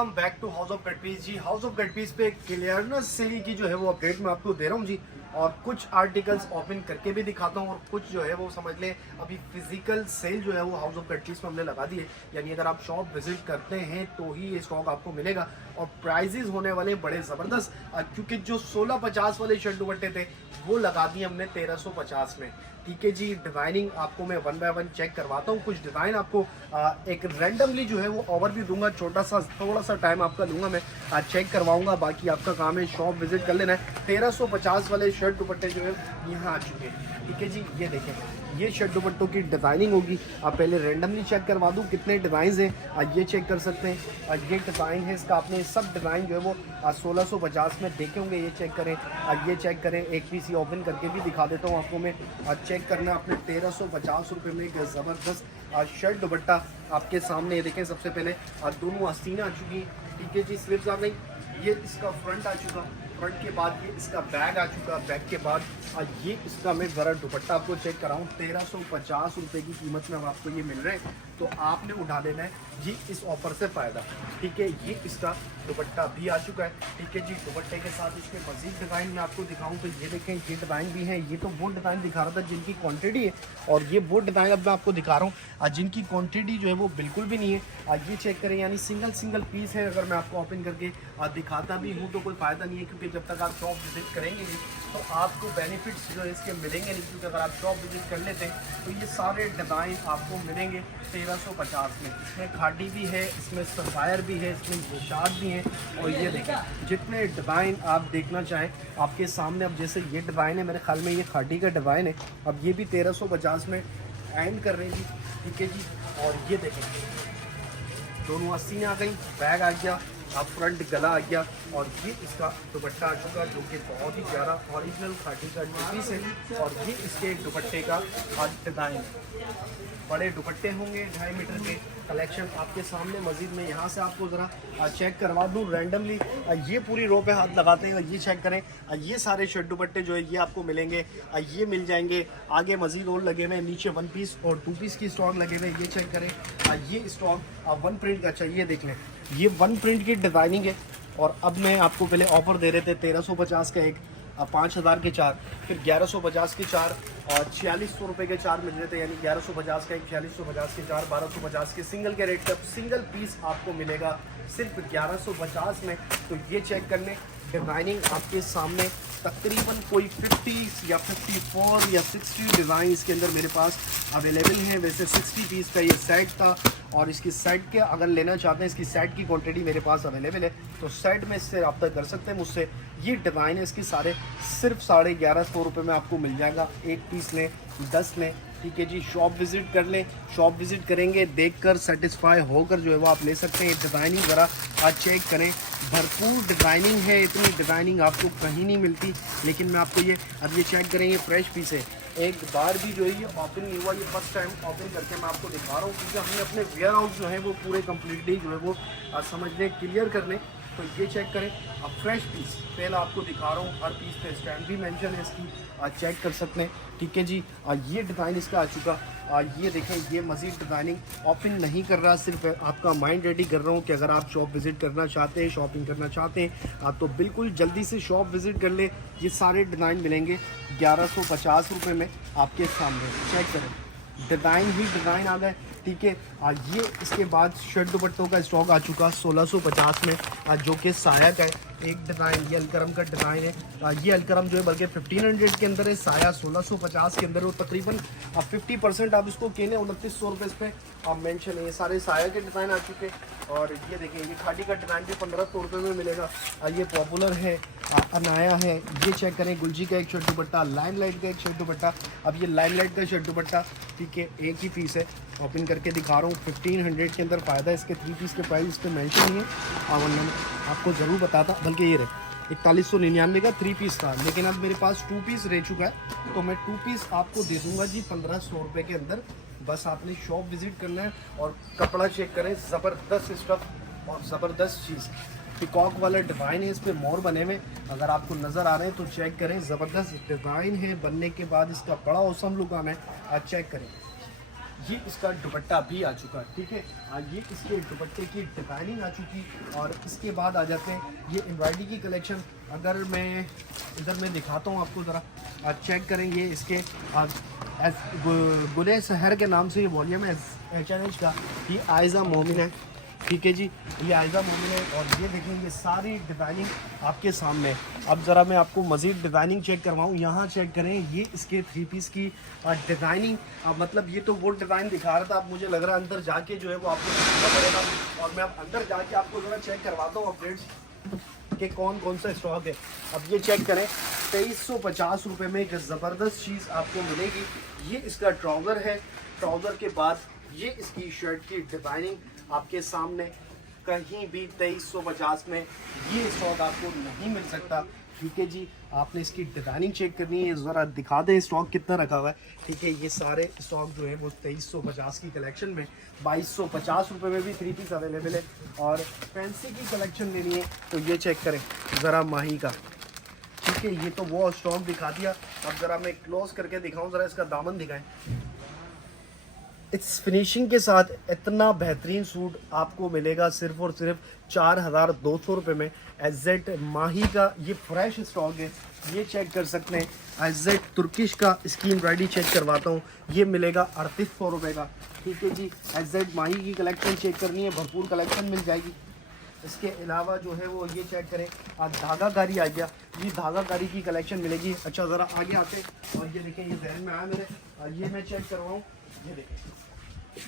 Welcome back to house of cut piece ji. House of cut piece पे clearness sale की जो है वो अपडेट मैं आपको दे रहा हूँ जी। और कुछ आर्टिकल्स ओपन करके भी दिखाता हूँ और कुछ जो है वो समझ लें अभी फिजिकल सेल जो है वो हाउस ऑफ कट पीस में हमने लगा दी है। यानी अगर आप शॉप विजिट करते हैं तो ही ये स्टॉक आपको मिलेगा और प्राइजेस होने वाले बड़े ज़बरदस्त, क्योंकि जो 1650 वाले शर्ट दुपट्टे थे वो लगा दिए हमने 1350 में। ठीक है जी। डिज़ाइनिंग आपको मैं वन बाय वन चेक करवाता हूँ। कुछ डिज़ाइन आपको एक रैंडमली जो है वो ओवरव्यू दूंगा, थोड़ा सा टाइम आपका लूँगा, मैं चेक करवाऊँगा। बाकी आपका काम है शॉप विजिट कर लेना है। 1350 वाले शर्ट दुपट्टे जो है यहाँ आ चुके हैं। ठीक है जी। ये देखें, ये शर्ट दुपट्टों की डिज़ाइनिंग होगी। आप पहले रैंडमली चेक करवा दूँ कितने डिज़ाइन हैं, ये चेक कर सकते हैं। ये डिज़ाइन है इसका, आपने सब डिज़ाइन जो है वो 1650 में देखे होंगे। ये चेक करें, ये चेक करें। एक पीस ओपन करके भी दिखा देता हूँ आपको मैं। चेक करना आपने 1350 रुपये में एक ज़बरदस्त शर्ट दुपट्टा आपके सामने। ये देखें, सबसे पहले दोनों आस्तीनें आ चुकी हैं। ठीक है जी। स्लिप्स आ गई। ये इसका फ्रंट आ चुका, फ्रंट के बाद ये इसका बैग आ चुका, बैग के बाद ये इसका मैं ज़रा दुपट्टा आपको चेक कराऊँ। 1350 रुपये की कीमत में अब आपको ये मिल रहे हैं, तो आपने उठा लेना है जी इस ऑफ़र से फ़ायदा। ठीक है। ये इसका दुपट्टा भी आ चुका है। ठीक है जी। दुपट्टे के साथ इसके मज़ीद डिज़ाइन मैं आपको दिखाऊं तो ये देखें, ये डिज़ाइन भी है। ये तो वो डिज़ाइन दिखा रहा था जिनकी क्वांटिटी है, और ये वो डिज़ाइन अब मैं आपको दिखा रहा हूँ जिनकी क्वांटिटी जो है वो बिल्कुल भी नहीं है। ये चेक करें, यानी सिंगल पीस है। अगर मैं आपको ओपन करके दिखाता भी हूँ तो कोई फ़ायदा नहीं है, क्योंकि जब तक आप शॉप विजिट करेंगे नहीं तो आपको बेनिफिट्स जो है इसके मिलेंगे नहीं। क्योंकि अगर आप शॉप विजिट कर लेते हैं तो ये सारे डिज़ाइन आपको मिलेंगे 1350 में। इसमें खाटी भी है, इसमें सफ़ायर भी है, इसमें निशात भी है। और ये देखें, जितने डिज़ाइन आप देखना चाहें आपके सामने। अब जैसे ये डिज़ाइन है, मेरे ख्याल में ये खाटी का डिज़ाइन है। अब ये भी 1350 में एंड कर रहे हैं जी। ठीक है जी। और ये देखें, दोनों आस्तीनें आ गई, बैग आ गया, अब फ्रंट गला आ गया, और ये इसका दुपट्टा आ चुका, जो कि बहुत ही प्यारा ओरिजिनल खाटी का पीस है। और ये इसके दुपट्टे का डिज़ाइन, बड़े दुपट्टे होंगे 2.5 मीटर के। कलेक्शन आपके सामने मज़ीद में यहाँ से आपको ज़रा चेक करवा दूँ रैंडमली। ये पूरी रो पे हाथ लगाते हैं, ये चेक करें। ये सारे शर्ट दुपट्टे जो है ये आपको मिलेंगे, ये मिल जाएंगे। आगे मज़ीद और लगे हुए हैं, नीचे 1 पीस और 2 पीस की स्टॉक लगे हुए हैं। ये चेक करें, ये स्टॉक 1 प्रिंट का चाहिए, देख लें। ये 1 प्रिंट की डिज़ाइनिंग है। और अब मैं आपको पहले ऑफ़र दे रहे थे 1350 का एक, 5000 के 4, फिर 1150 के 4 और 4600 रुपये के 4 मिल रहे थे। यानी 1150 का एक, 4650 के 4, 1250 के सिंगल के रेट का सिंगल पीस आपको मिलेगा सिर्फ 1150 में। तो ये चेक कर लें, डिज़ाइनिंग आपके सामने तकरीबन कोई 50 या 54 या 60 डिज़ाइन इसके अंदर मेरे पास अवेलेबल हैं। वैसे 60 पीस का ये सेट था, और इसकी सेट के अगर लेना चाहते हैं, इसकी सेट की क्वांटिटी मेरे पास अवेलेबल है, तो सेट में इससे रब्ता कर सकते हैं मुझसे। ये डिज़ाइन है इसके सारे सिर्फ 1150 रुपये में आपको मिल जाएगा। 1 पीस लें, 10 लें। ठीक है जी। शॉप विज़िट कर लें, शॉप विज़िट करेंगे, देखकर सेटिस्फाई होकर जो है वो आप ले सकते हैं। डिज़ाइनिंग ज़रा आज चेक करें, भरपूर डिज़ाइनिंग है। इतनी डिज़ाइनिंग आपको कहीं नहीं मिलती। लेकिन मैं आपको ये अब ये चेक करेंगे, फ्रेश पीस है, एक बार भी जो है ये ओपन नहीं हुआ। ये फर्स्ट टाइम ओपन करके मैं आपको दिखा रहा हूँ, क्योंकि हमने अपने वेयर हाउस जो है वो पूरे कम्प्लीटली जो है वो समझ लें क्लियर कर लें। तो ये चेक करें, अब फ्रेश पीस पहले आपको दिखा रहा हूँ। हर पीस पे स्टैंड भी मेंशन है इसकी, चेक कर सकते हैं। ठीक है जी। ये डिज़ाइन इसका आ चुका। ये देखें, ये मज़ीद डिज़ाइनिंग ओपन नहीं कर रहा, सिर्फ आपका माइंड रेडी कर रहा हूँ कि अगर आप शॉप विज़िट करना चाहते हैं, शॉपिंग करना चाहते हैं, तो बिल्कुल जल्दी से शॉप विज़िट कर ले। ये सारे डिज़ाइन मिलेंगे 1150 रुपये में आपके सामने। चेक करें, डिज़ाइन ही डिज़ाइन आ गए। ठीक है। ये इसके बाद शर्ट दुपट्टों का स्टॉक आ चुका 1650 में, जो कि साया का है। एक डिज़ाइन ये अलकरम का डिज़ाइन है। ये अलकरम जो है बल्कि 1500 के अंदर है, साया 1650 के अंदर है। तकरीबन 50% आप इसको कहने 2900 रुपये इस पर आप मेंशन है। ये सारे साया के डिज़ाइन आ चुके हैं। और ये देखें, ये खाटी का डिज़ाइन भी 1500 रुपये में मिलेगा। ये पॉपुलर है, अनाया है। ये चेक करें, गुलजी का एक शर्ट दुपट्टा, लाइमलाइट का एक शर्ट दुपट्टा। अब ये लाइमलाइट का शर्ट दुपट्टा, ठीक है, एक ही पीस है, ओपन करके दिखा रहा हूँ। 1500 के अंदर फ़ायदा है। इसके 3 पीस के प्राइस इस पर मेंशन नहीं है, वरना मैं आपको ज़रूर बताता। बल्कि ये रहे 4199 का 3 पीस था, लेकिन अब मेरे पास 2 पीस रह चुका है, तो मैं 2 पीस आपको दे दूँगा जी 1500 रुपये के अंदर। बस आपने शॉप विज़िट करना है और कपड़ा चेक करें, ज़बरदस्त स्टफ और ज़बरदस्त चीज़। पिकॉक वाला डिज़ाइन है, इस पर मोर बने हुए अगर आपको नज़र आ रहे हैं तो चेक करें। ज़बरदस्त डिज़ाइन है, बनने के बाद इसका बड़ा औसम लुक आना है, आप चेक करें। ये इसका दुपट्टा भी आ चुका है, ठीक है। ये इसके दुपट्टे की डिजाइनिंग आ चुकी। और इसके बाद आ जाते हैं ये एम्ब्रॉयडरी की कलेक्शन। अगर मैं इधर मैं दिखाता हूँ आपको, ज़रा आप चेक करेंगे इसके गुले सहर के नाम से ये वॉल्यूम है HNH का। ये आयज़ा मोमिन है, ठीक है जी, ये आयज़ा मोमिन है। और ये देखें ये सारी डिज़ाइनिंग आपके सामने। अब ज़रा मैं आपको मज़ीद डिज़ाइनिंग चेक करवाऊँ, यहाँ चेक करें ये इसके 3 पीस की डिज़ाइनिंग। मतलब ये तो वो डिज़ाइन दिखा रहा था, अब मुझे लग रहा है अंदर जाके जो है वो आपको दिखाना पड़ेगा। और मैं अब अंदर जाके आपको ज़रा चेक करवाता हूँ अपडेट्स कि कौन कौन सा स्टॉक है। अब ये चेक करें, 2350 रुपये में एक ज़बरदस्त चीज़ आपको मिलेगी। ये इसका ट्राउज़र है, ट्राउज़र के बाद ये इसकी शर्ट की डिज़ाइनिंग आपके सामने। कहीं भी 2350 में ये स्टॉक आपको नहीं मिल सकता, ठीक है जी। आपने इसकी डिज़ाइनिंग चेक करनी है, ज़रा दिखा दें स्टॉक कितना रखा हुआ है, ठीक है। ये सारे स्टॉक जो है वो 2350 की कलेक्शन में 2250 रुपये में भी 3 पीस अवेलेबल है। और फैंसी की कलेक्शन लेनी है तो ये चेक करें ज़रा माही का, ठीक है। ये तो वो स्टॉक दिखा दिया। अब ज़रा मैं क्लोज करके दिखाऊं, ज़रा इसका दामन दिखाएं। इस फिनिशिंग के साथ इतना बेहतरीन सूट आपको मिलेगा सिर्फ और सिर्फ 4200 रुपये में। एजेड माही का ये फ्रेश स्टॉक है, ये चेक कर सकते हैं। एजेड तुर्किश का इसकी एम्ब्रॉयडरी चेक करवाता हूँ, ये मिलेगा 3800 रुपये का, ठीक है जी। एजेड माही की कलेक्शन चेक करनी है, भरपूर कलेक्शन मिल जाएगी। इसके अलावा जो है वो ये चेक करें, आज धागाकारी आ गया, ये धागाकारी की कलेक्शन मिलेगी। अच्छा ज़रा आगे आते और ये देखें, ये जहन में आया मेरे, ये मैं चेक करवाऊँ। ये देखें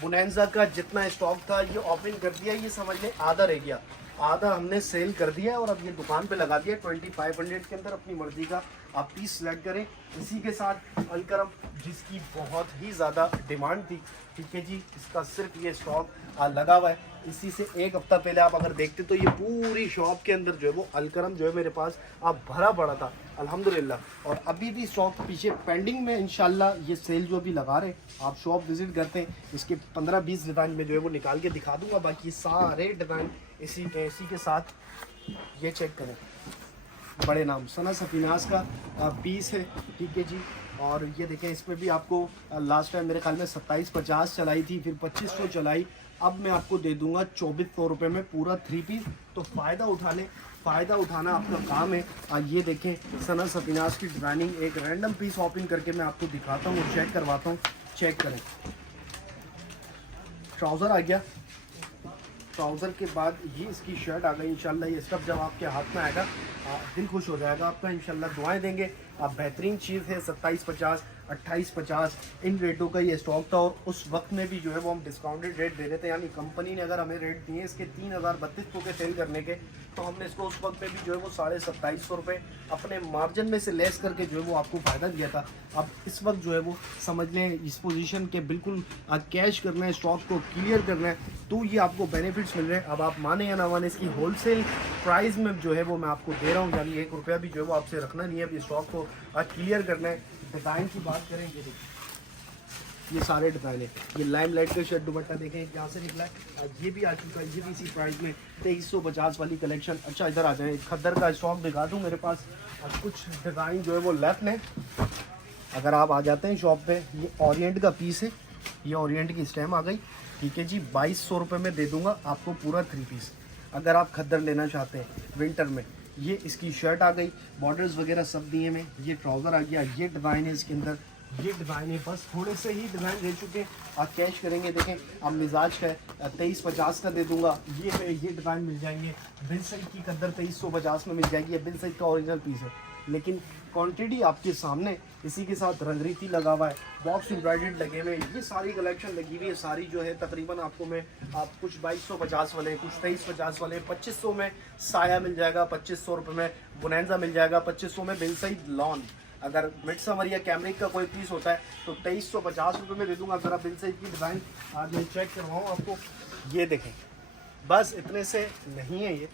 बुनैंजा का जितना स्टॉक था ये ओपन कर दिया, ये समझ लें आधा रह गया, आधा हमने सेल कर दिया और अब ये दुकान पे लगा दिया 2500 के अंदर। अपनी मर्जी का आप पीस सेलेक्ट करें। इसी के साथ अलकरम जिसकी बहुत ही ज़्यादा डिमांड थी, ठीक है जी, इसका सिर्फ ये स्टॉक लगा हुआ है। इसी से एक हफ्ता पहले आप अगर देखते तो ये पूरी शॉप के अंदर जो है वो अलकरम जो है मेरे पास भरा पड़ा था अल्हम्दुलिल्लाह। और अभी भी स्टॉक पीछे पेंडिंग में, इंशाल्लाह ये सेल जो अभी लगा रहे हैं आप शॉप विजिट करते हैं, इसके 15-20 डिज़ाइन में जो है वो निकाल के दिखा दूंगा। बाकी सारे डिज़ाइन इसी के साथ ये चेक करें, बड़े नाम सना सफीनास का पीस है, ठीक है जी। और ये देखें इसमें भी आपको लास्ट टाइम मेरे ख्याल में 2750 चलाई थी, फिर 2500 चलाई, अब मैं आपको दे दूंगा 2400 रुपये में पूरा 3 पीस। तो फ़ायदा उठा लें, फ़ायदा उठाना आपका काम है। ये देखें सना सफीनास की डिज़ाइनिंग, एक रैंडम पीस ओपन करके मैं आपको दिखाता हूँ, चेक करवाता हूँ। चेक करें, ट्राउज़र आ गया, ट्राउज़र के बाद ये इसकी शर्ट आ गई। इंशाल्लाह ये सब जब आपके हाथ में आएगा दिल खुश हो जाएगा आपका, इंशाल्लाह दुआएं देंगे। बेहतरीन चीज़ है, 2750 2850 इन रेटों का ये स्टॉक था। और उस वक्त में भी जो है वो हम डिस्काउंटेड रेट दे रहे थे, यानी कंपनी ने अगर हमें रेट दिए इसके 3032 के सेल करने के, तो हमने इसको उस वक्त में भी जो है वो 2750 रुपये अपने मार्जिन में से लेस करके जो है वो आपको फ़ायदा दिया था। अब इस वक्त जो है वो समझ लें इस पोजीशन के बिल्कुल कैश करना है, स्टॉक को क्लियर करना है, तो ये आपको बेनिफिट्स मिल रहे हैं। अब आप माने या ना माने, इसकी होलसेल प्राइस में जो है वो मैं आपको दे रहा हूँ, यानी 1 रुपया भी जो है वो आपसे रखना नहीं है, अभी स्टॉक को क्लियर करना है। डिज़ाइन की बात करेंगे, ये सारे डिज़ाइन है। ये लाइम लाइट का शर्ट दुपट्टा देखें यहाँ से निकला है, ये भी आ चुका है, ये भी इसी प्राइस में 2350 वाली कलेक्शन। अच्छा इधर आ जाए, खद्दर का स्टॉक दिखा दूँ मेरे पास। और कुछ डिज़ाइन जो है वो लेफ्ट है, अगर आप आ जाते हैं शॉप पे, ये ओरिएंट का पीस है, ये ओरिएंट की स्टैम्प आ गई, ठीक है जी। 2200 रुपये में दे दूँगा आपको पूरा 3 पीस, अगर आप खद्दर लेना चाहते हैं विंटर में। ये इसकी शर्ट आ गई, बॉर्डर्स वगैरह सब दिए में, ये ट्राउज़र आ गया, ये डिज़ाइन है इसके अंदर, ये डिज़ाइन है। बस थोड़े से ही डिज़ाइन रह चुके हैं, आप कैश करेंगे। देखें अब मिजाज का 2350 का दे दूंगा, ये डिज़ाइन मिल जाएंगे। बिल साइड की खद्दर 2350 में मिल जाएगी, ये बिल साइड का ओरिजिनल पीस है, लेकिन क्वांटिटी आपके सामने। इसी के साथ रंगरीती लगा हुआ है, बॉक्स एम्ब्रॉयडर्ड लगे हुए, ये सारी कलेक्शन लगी हुई है। सारी जो है तकरीबन आपको मैं आप कुछ 2250 वाले, कुछ 2350 वाले, 2500 में साया मिल जाएगा, 2500 रुपये में बुनैंजा मिल जाएगा, 2500 में बिल साइड लॉन। अगर मिड समर या कैमरिक का कोई पीस होता है तो 2350 रुपये में दे दूंगा। ज़रा बिल साइड की डिज़ाइन आज मैं चेक करवाऊँ आपको, ये देखें, बस इतने से नहीं है, ये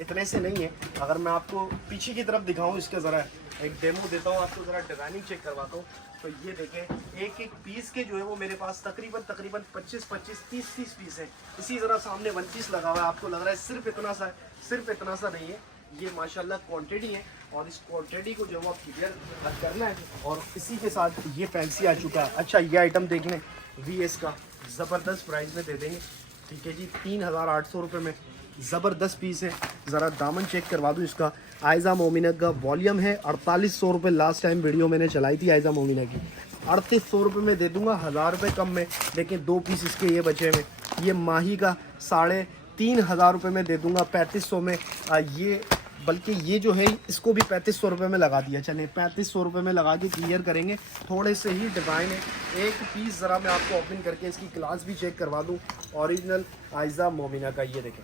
इतने से नहीं है। अगर मैं आपको पीछे की तरफ दिखाऊं, इसका ज़रा एक डेमो देता हूं आपको, ज़रा डिज़ाइनिंग चेक करवाता हूं। तो ये देखें, एक एक पीस के जो है वो मेरे पास तकरीबन 25 30 पीस है। इसी ज़रा सामने 1 पीस लगा हुआ है, आपको लग रहा है सिर्फ इतना सा नहीं है, ये माशाल्लाह क्वांटिटी है और इस क्वांटिटी को जो है वो आप क्लियर करना है। और इसी के साथ ये फैंसी आ चुका है। अच्छा ये आइटम देख लें, VS का ज़बरदस्त प्राइस में दे देंगे, ठीक है जी, 3800 रुपये में ज़बरदस्त पीस है। ज़रा दामन चेक करवा दूँ इसका। आयज़ा मोमिना का वॉल्यूम है 4800 रुपये। लास्ट टाइम वीडियो मैंने चलाई थी आयज़ा मोमिना की, 3800 रुपये में दे दूँगा, 1000 रुपये कम में। लेकिन 2 पीस इसके ये बचे में। ये माही का 3500 रुपये में दे दूँगा, 3500 में। ये बल्कि ये जो है इसको भी 3500 रुपये में लगा दिया। चलिए 3500 रुपये में लगा के क्लियर करेंगे। थोड़े से ही डिज़ाइन है। एक पीस ज़रा मैं आपको ओपन करके इसकी क्लास भी चेक करवा दूँ। ओरिजिनल आयज़ा मोमिना का ये देखें।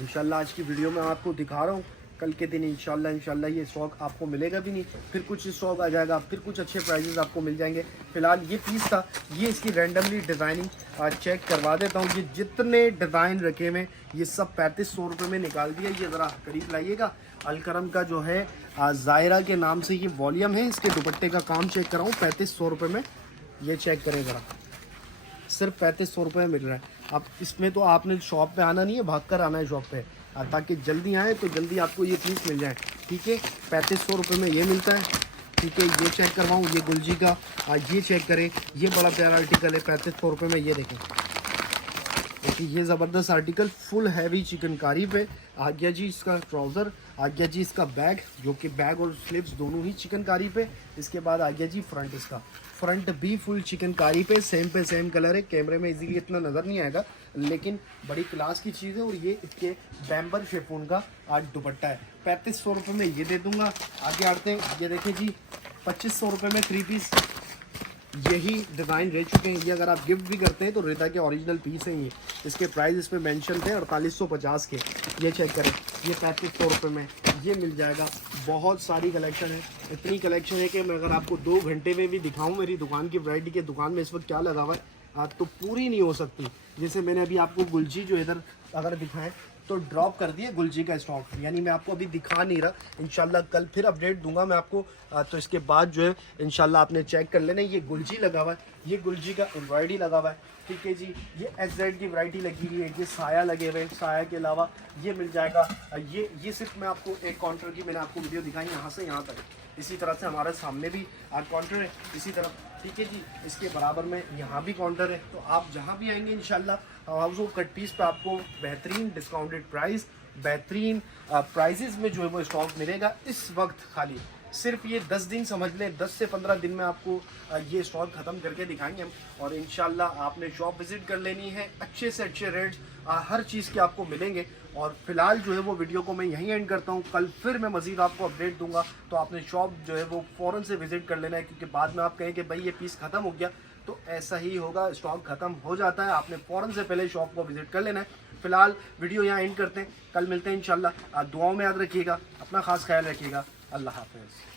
इंशाल्लाह आज की वीडियो में आपको दिखा रहा हूँ। कल के दिन इंशाल्लाह ये स्टॉक आपको मिलेगा भी नहीं, फिर कुछ स्टॉक आ जाएगा, फिर कुछ अच्छे प्राइजेस आपको मिल जाएंगे। फिलहाल ये पीस था, ये इसकी रैंडमली डिज़ाइनिंग चेक करवा देता हूँ। ये जितने डिज़ाइन रखे हुए ये सब 3500 रुपये में निकाल दिया। ये ज़रा करीब लाइएगा। अलकरम का जो है ज़ायरा के नाम से ये वॉल्यूम है। इसके दुपट्टे का काम चेक कराऊँ 3500 रुपये में। ये चेक करें ज़रा, सिर्फ 3500 रुपये में मिल रहा है। अब इसमें तो आपने शॉप पे आना नहीं है, भाग कर आना है शॉप पे, ताकि जल्दी आए तो जल्दी आपको ये पीस मिल जाए, ठीक है। 3500 रुपये में ये मिलता है, ठीक है। ये चेक करवाऊँ, ये गुलजी का ये चेक करें, ये बड़ा प्यारा आर्टिकल है 3500 रुपये में। ये देखें, देखिए ये ज़बरदस्त आर्टिकल, फुल हैवी चिकनकारी पे। आ गया जी इसका ट्राउज़र, आ गया जी इसका बैग, जो कि बैग और स्लिप्स दोनों ही चिकनकारी पे। इसके बाद आ गया जी फ्रंट, इसका फ्रंट भी फुल चिकनकारी पे सेम कलर है। कैमरे में इजीली इतना नज़र नहीं आएगा, लेकिन बड़ी क्लास की चीज़ है। और ये इसके बैम्बर शेफून का आज दुपट्टा है। 3500 रुपये में ये दे दूँगा। आगे आते हैं, ये देखें जी 2500 रुपये में 3 पीस यही डिज़ाइन रह चुके हैं। ये अगर आप गिफ्ट भी करते हैं तो रिदा के ओरिजिनल पीस हैं ये। इसके प्राइस इस पर मेंशन थे 4850 के। ये चेक करें, ये 3500 रुपये में ये मिल जाएगा। बहुत सारी कलेक्शन है, इतनी कलेक्शन है कि मैं अगर आपको 2 घंटे में भी दिखाऊं मेरी दुकान की वैरायटी के दुकान में इस वक्त क्या लगा हुआ है तो पूरी नहीं हो सकती। जैसे मैंने अभी आपको गुलजी जो इधर अगर दिखाएं तो ड्रॉप कर दिए गुलजी का स्टॉक, यानी मैं आपको अभी दिखा नहीं रहा। इंशाल्लाह कल फिर अपडेट दूंगा मैं आपको। तो इसके बाद जो है इंशाल्लाह आपने चेक कर लेना। ये गुलजी लगा हुआ है, ये गुलजी का एम्ब्रॉयडरी लगा हुआ है, ठीक है जी। ये SZ की वैरायटी लगी हुई है, ये साया लगे हुए हैं। साया के अलावा ये मिल जाएगा। ये सिर्फ मैं आपको एक काउंटर की मैंने आपको वीडियो दिखाई यहाँ से यहाँ तक। इसी तरह से हमारे सामने भी काउंटर है इसी तरह, ठीक है जी। इसके बराबर में यहाँ भी काउंटर है। तो आप जहाँ भी आएंगे इंशाल्लाह हाउस ऑफ कट पीस पे आपको बेहतरीन डिस्काउंटेड प्राइस, बेहतरीन प्राइजेस में जो है वो स्टॉक मिलेगा। इस वक्त खाली सिर्फ ये 10 दिन समझ लें, 10 से 15 दिन में आपको ये स्टॉक ख़त्म करके दिखाएंगे हम। और इंशाल्लाह आपने शॉप विज़िट कर लेनी है। अच्छे से अच्छे रेट्स हर चीज़ के आपको मिलेंगे। और फिलहाल जो है वो वीडियो को मैं यहीं एंड करता हूँ। कल फिर मैं मज़ीद आपको अपडेट दूंगा। तो आपने शॉप जो है वो फ़ौरन से विज़िट कर लेना है, क्योंकि बाद में आप कहें कि भाई ये पीस ख़त्म हो गया, तो ऐसा ही होगा, स्टॉक ख़त्म हो जाता है। आपने फ़ौरन से पहले शॉप को विज़िट कर लेना है। फिलहाल वीडियो यहाँ एंड करते हैं, कल मिलते हैं इंशाल्लाह। दुआओं में याद रखिएगा, अपना ख़ास ख्याल रखिएगा। अल्लाह हाफ़िज़।